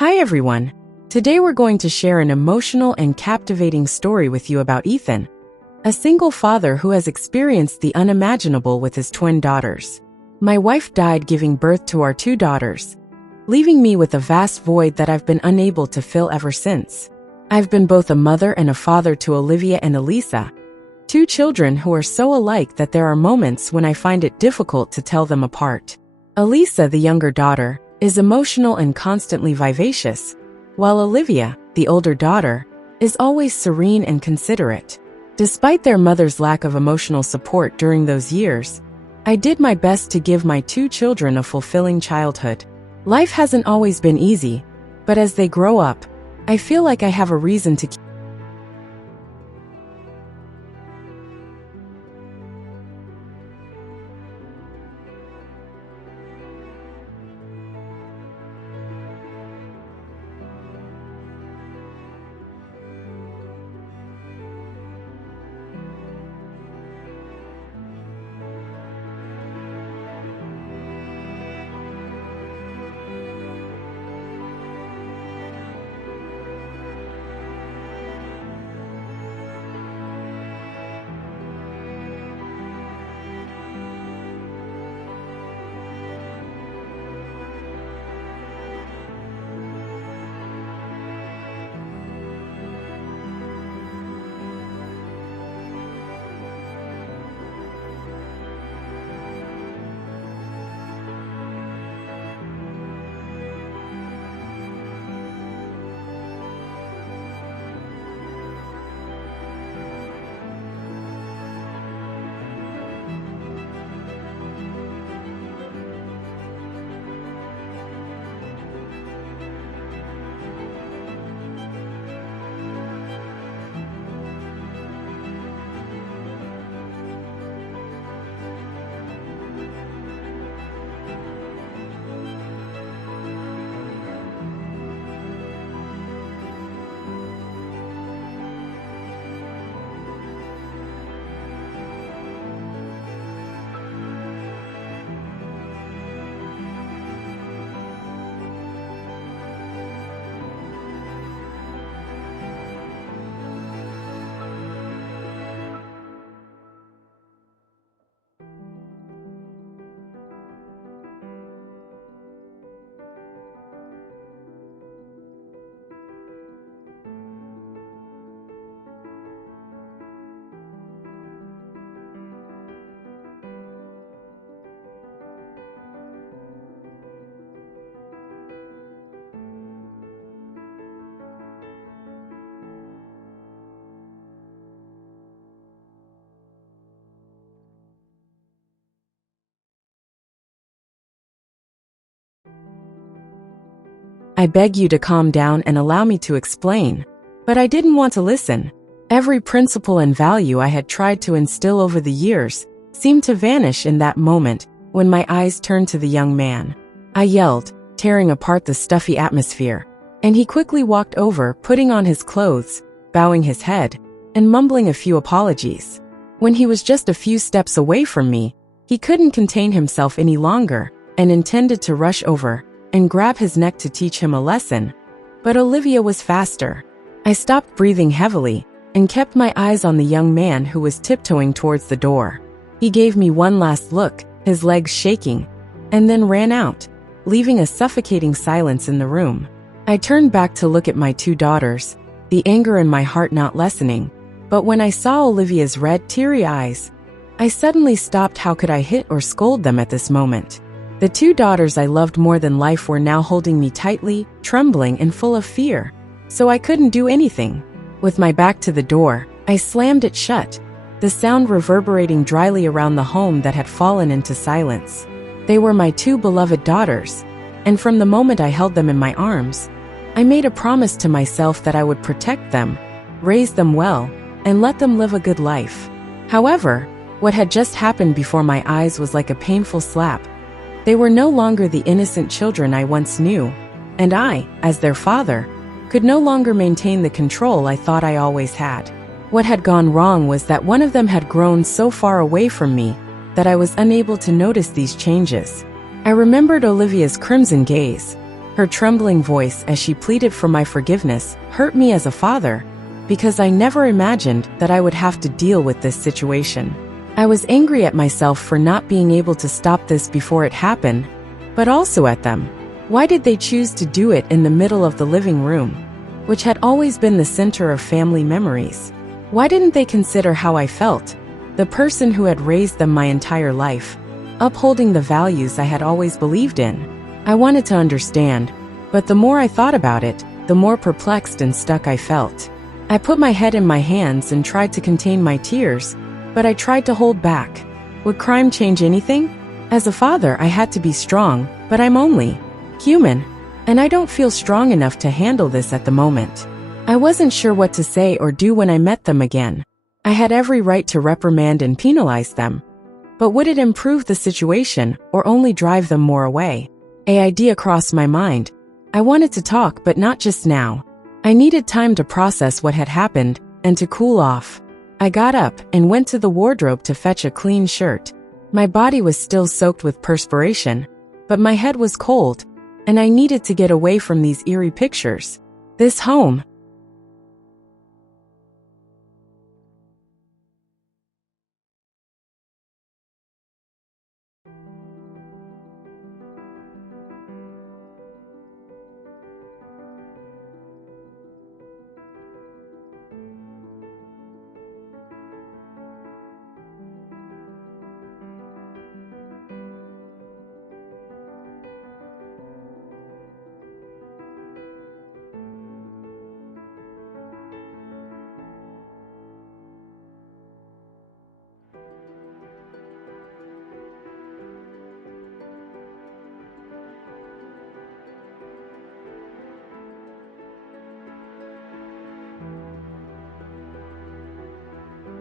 Hi everyone! Today we're going to share an emotional and captivating story with you about Ethan, a single father who has experienced the unimaginable with his twin daughters. My wife died giving birth to our two daughters, leaving me with a vast void that I've been unable to fill ever since. I've been both a mother and a father to Olivia and Elisa, two children who are so alike that there are moments when I find it difficult to tell them apart. Elisa, the younger daughter, is emotional and constantly vivacious, while Olivia, the older daughter, is always serene and considerate. Despite their mother's lack of emotional support during those years, I did my best to give my two children a fulfilling childhood. Life hasn't always been easy, but as they grow up, I feel like I have a reason to keep I beg you to calm down and allow me to explain. But I didn't want to listen. Every principle and value I had tried to instill over the years seemed to vanish in that moment when my eyes turned to the young man. I yelled, tearing apart the stuffy atmosphere, and he quickly walked over, putting on his clothes, bowing his head, and mumbling a few apologies. When he was just a few steps away from me, he couldn't contain himself any longer and intended to rush over and grab his neck to teach him a lesson. But Olivia was faster. I stopped breathing heavily and kept my eyes on the young man who was tiptoeing towards the door. He gave me one last look, his legs shaking, and then ran out, leaving a suffocating silence in the room. I turned back to look at my two daughters, the anger in my heart not lessening, but when I saw Olivia's red, teary eyes, I suddenly stopped. How could I hit or scold them at this moment? The two daughters I loved more than life were now holding me tightly, trembling and full of fear, so I couldn't do anything. With my back to the door, I slammed it shut, the sound reverberating dryly around the home that had fallen into silence. They were my two beloved daughters, and from the moment I held them in my arms, I made a promise to myself that I would protect them, raise them well, and let them live a good life. However, what had just happened before my eyes was like a painful slap. They were no longer the innocent children I once knew, and I, as their father, could no longer maintain the control I thought I always had. What had gone wrong was that one of them had grown so far away from me that I was unable to notice these changes. I remembered Olivia's crimson gaze, Her trembling voice as she pleaded for my forgiveness hurt me as a father, because I never imagined that I would have to deal with this situation. I was angry at myself for not being able to stop this before it happened, but also at them. Why did they choose to do it in the middle of the living room, which had always been the center of family memories? Why didn't they consider how I felt, the person who had raised them my entire life, upholding the values I had always believed in? I wanted to understand, but the more I thought about it, the more perplexed and stuck I felt. I put my head in my hands and tried to contain my tears, but I tried to hold back. Would crime change anything? As a father, I had to be strong, but I'm only human, and I don't feel strong enough to handle this at the moment. I wasn't sure what to say or do when I met them again. I had every right to reprimand and penalize them. But would it improve the situation or only drive them more away? An idea crossed my mind. I wanted to talk, but not just now. I needed time to process what had happened and to cool off. I got up and went to the wardrobe to fetch a clean shirt. My body was still soaked with perspiration, but my head was cold, and I needed to get away from these eerie pictures. This home.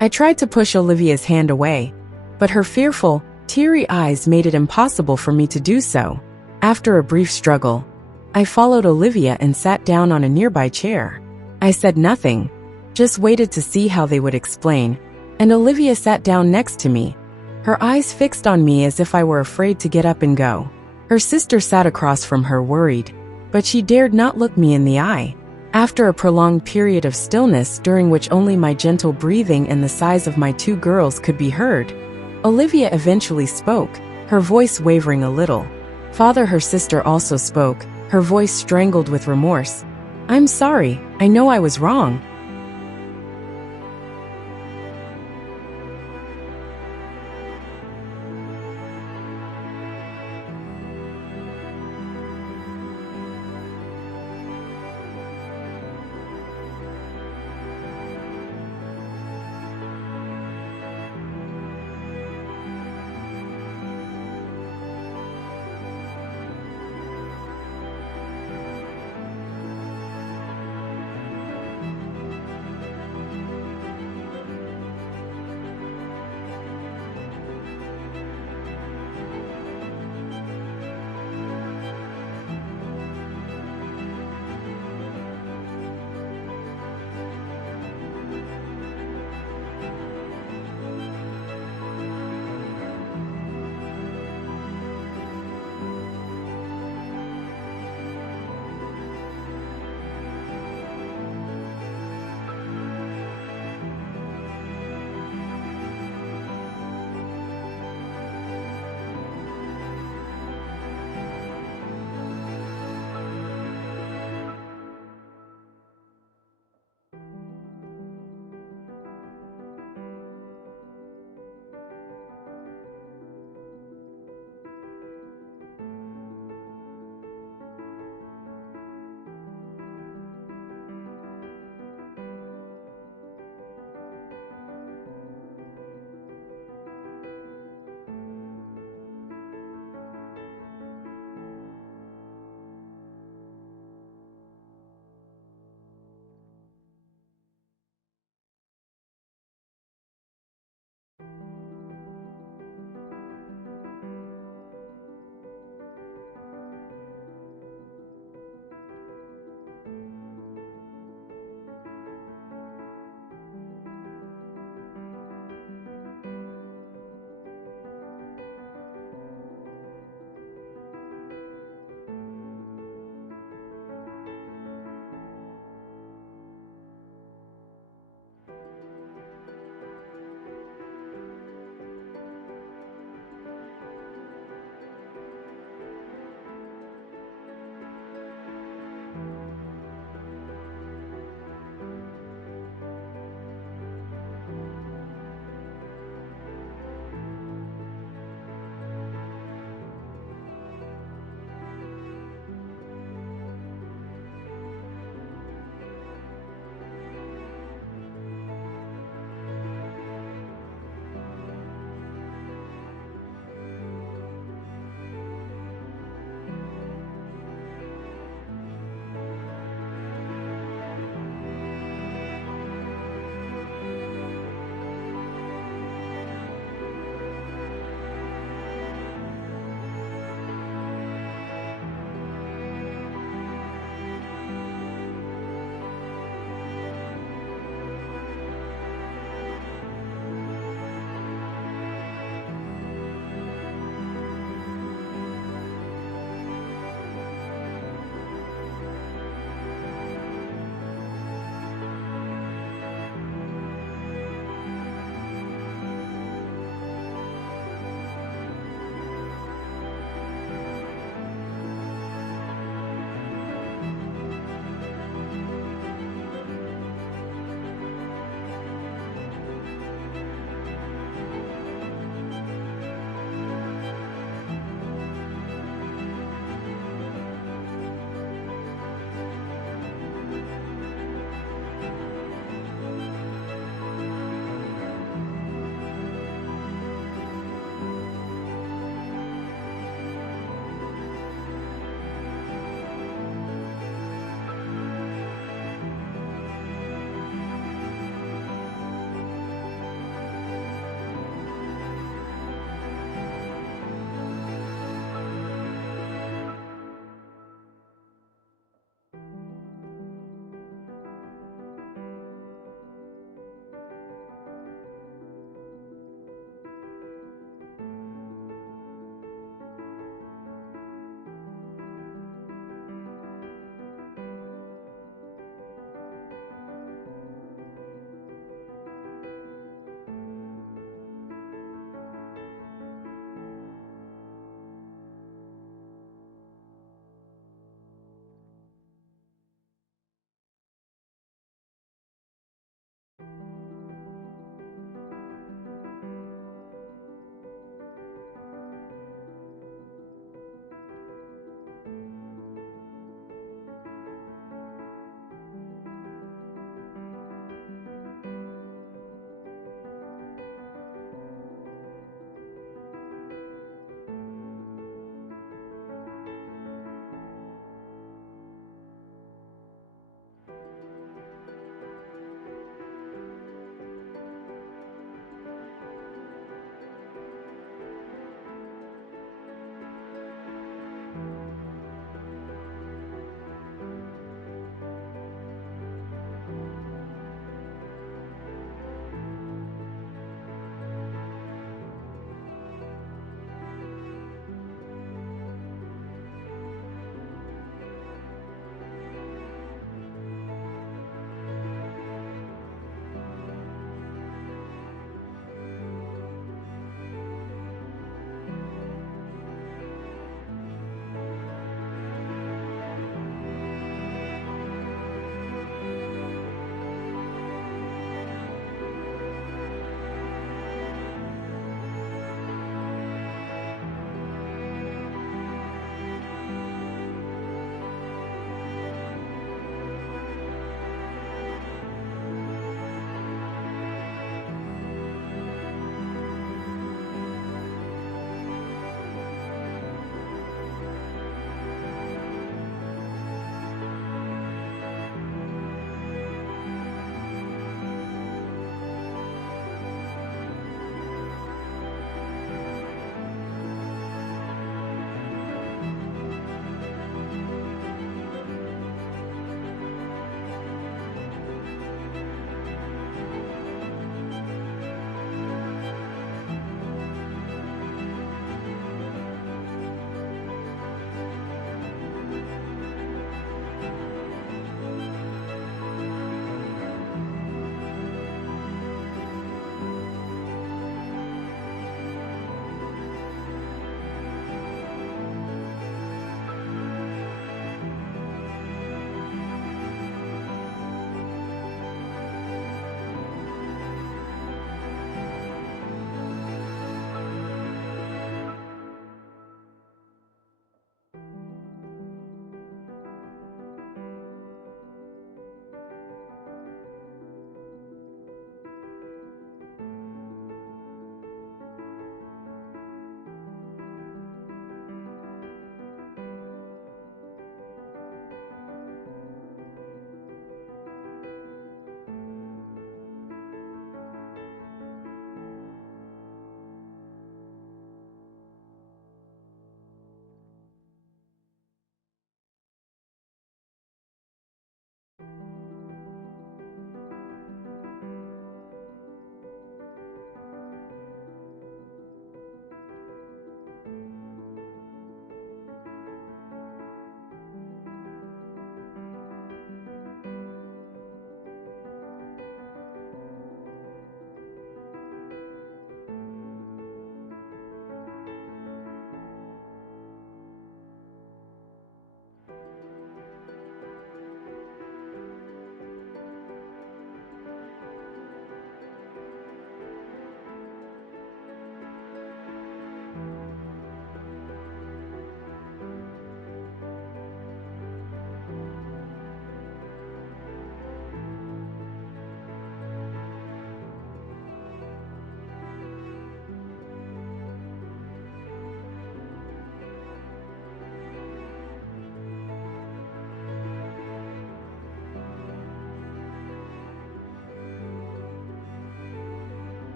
I tried to push Olivia's hand away, but her fearful, teary eyes made it impossible for me to do so. After a brief struggle, I followed Olivia and sat down on a nearby chair. I said nothing, just waited to see how they would explain, and Olivia sat down next to me, her eyes fixed on me as if I were afraid to get up and go. Her sister sat across from her, worried, but she dared not look me in the eye. After a prolonged period of stillness during which only my gentle breathing and the sighs of my two girls could be heard, Olivia eventually spoke, her voice wavering a little. Father, her sister, also spoke, her voice strangled with remorse. I'm sorry, I know I was wrong.